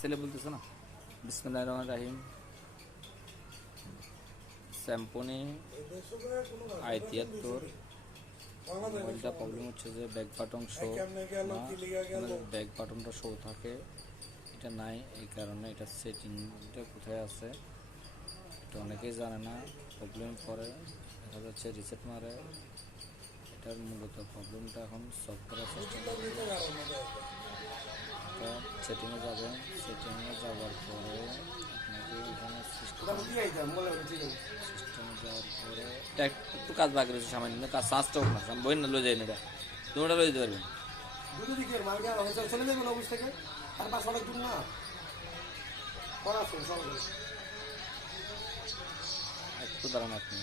ছেলে বলতেছে না। বিসমিল্লাহির রহমানির রহিম। স্যাম্পনি i73 মোবাইলটা প্রবলেম হচ্ছে যে ব্যাক বাটন শো না, ব্যাক বাটনটা শো থাকে, এটা নাই। এই কারণে এটা সেটিংটা কোথায় আছে এটা অনেকেই জানে না। প্রবলেম পরে দেখা যাচ্ছে রিসেট মারে। এটার মূলত প্রবলেমটা এখন সলভ করার চেষ্টা করবে। এটা সেটিংয়ে যাবেন, সেটিংয়ে যাওয়ার পরে আপনাকে এখানে সিস্টেমে যাওয়ার পরে একটু কাজ বাকি রয়েছে সামান্য কাজ, চার্জটা হোক না, বই না লয়ে যাই না, এটা দুটা লয়ে যেতে পারবেন। দুটো দিকের মার্কা চলে যাবেন অফিস থেকে, আর পাশ অনেক দূর না করা আছে সবাই। একটু দাঁড়ান আপনি।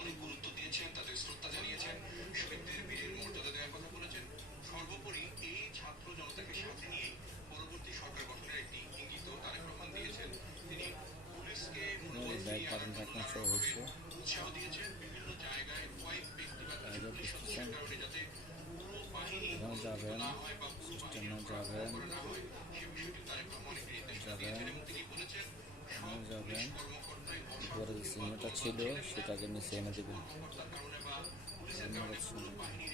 অনেক গুরুত্ব দিয়েছেন, তাদের শ্রদ্ধা জানিয়েছেন, শহীদদের বীরের মর্যাদা দেওয়ার কথা বলেছেন। সর্বোপরি এই ছাত্র জনতাকে সাথে নিয়েই পরবর্তী সরকার গঠনের একটি ইঙ্গিত তারেক রহমান দিয়েছেন। তিনি পুলিশকে উৎসাহ দিয়েছেন। বিভিন্ন জায়গায় কয়েক ব্যক্তিগত নিঃসন্দেহের কারণে যাতে পুরো বাহিনী যাবেন, না হয় বা পুরো বাহিনী যাবেন, না হয় সে বিষয়টি তারেক রহমানকে নির্দেশনা দিয়েছেন এবং তিনি বলেছেন সব পুলিশ কর্মকর্তাই উপরে যে চিহ্নটা ছিল সেটাকে নিচে এনে দেবেন। কর্মকর্তার কারণে বা পুলিশের কারণে পুরো বাহিনীর